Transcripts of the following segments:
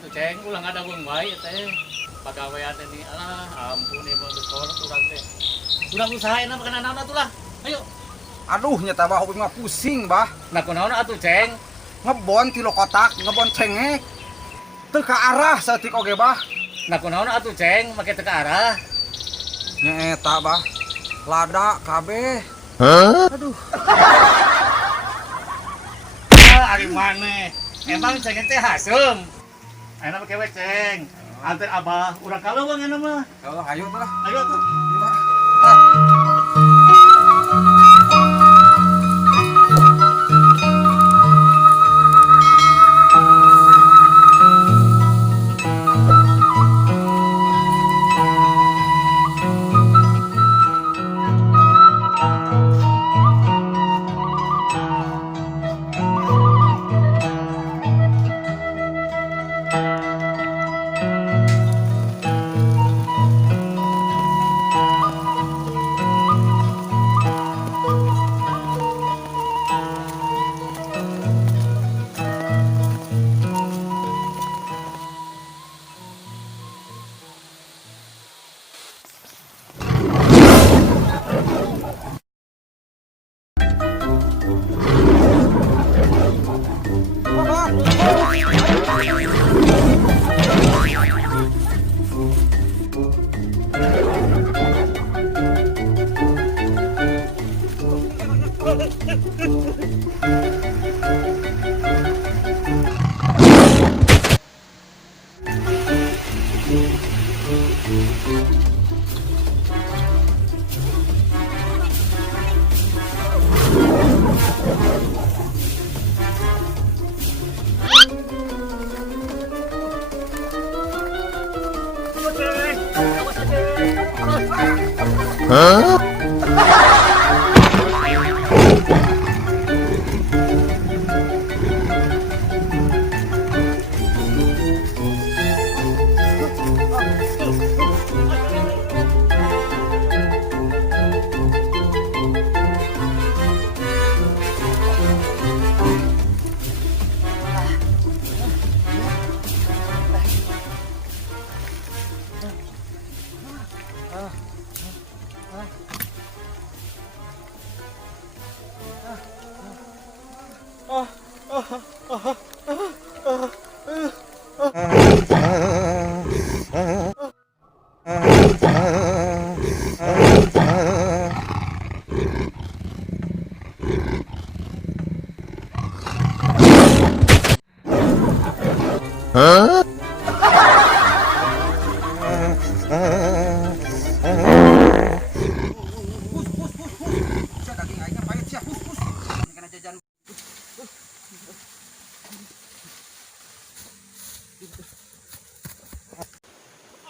tuh ceng ulang ada gong baik teh pegawaian ini ampun ibu bersolok urang teh urang usahain apa kena naon atuh lah ayo Aduh nyata bah hobi mah pusing bah. nah kunaon atuh ceng Ngebon tilo kotak, ngebon cengek. Teu ka arah saeutik oge bah. nah kunaon atuh ceng make teu ka arah Nya eta bah. Lada kabeh. Aduh. Ari maneh emang cengek teh hasem ayeuna make we ceng antar abah urang kaleuweung ayeuna mah Kalau ayo tuh lah. ayo tuh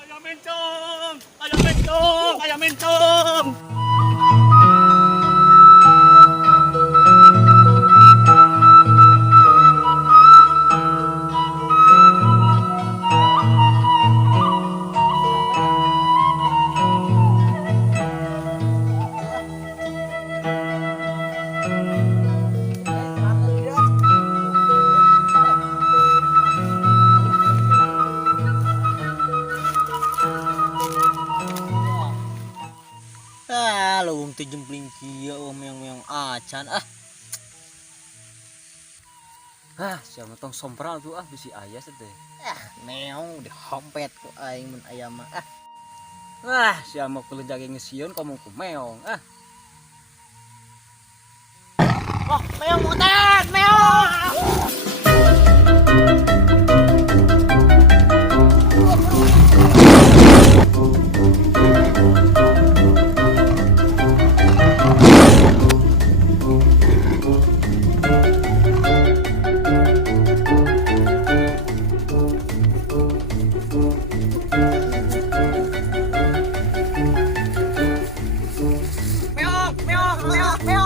ayam mencong ayam mencong ayam mencong lawang teh jempling kieu meong-meong acan siapa tong sompral tuh bisi aya teh meong dihompet ku aing mun aya mah siapa kudu jage ngesieun kamu ku meong meong mutan meong meong meong meong meong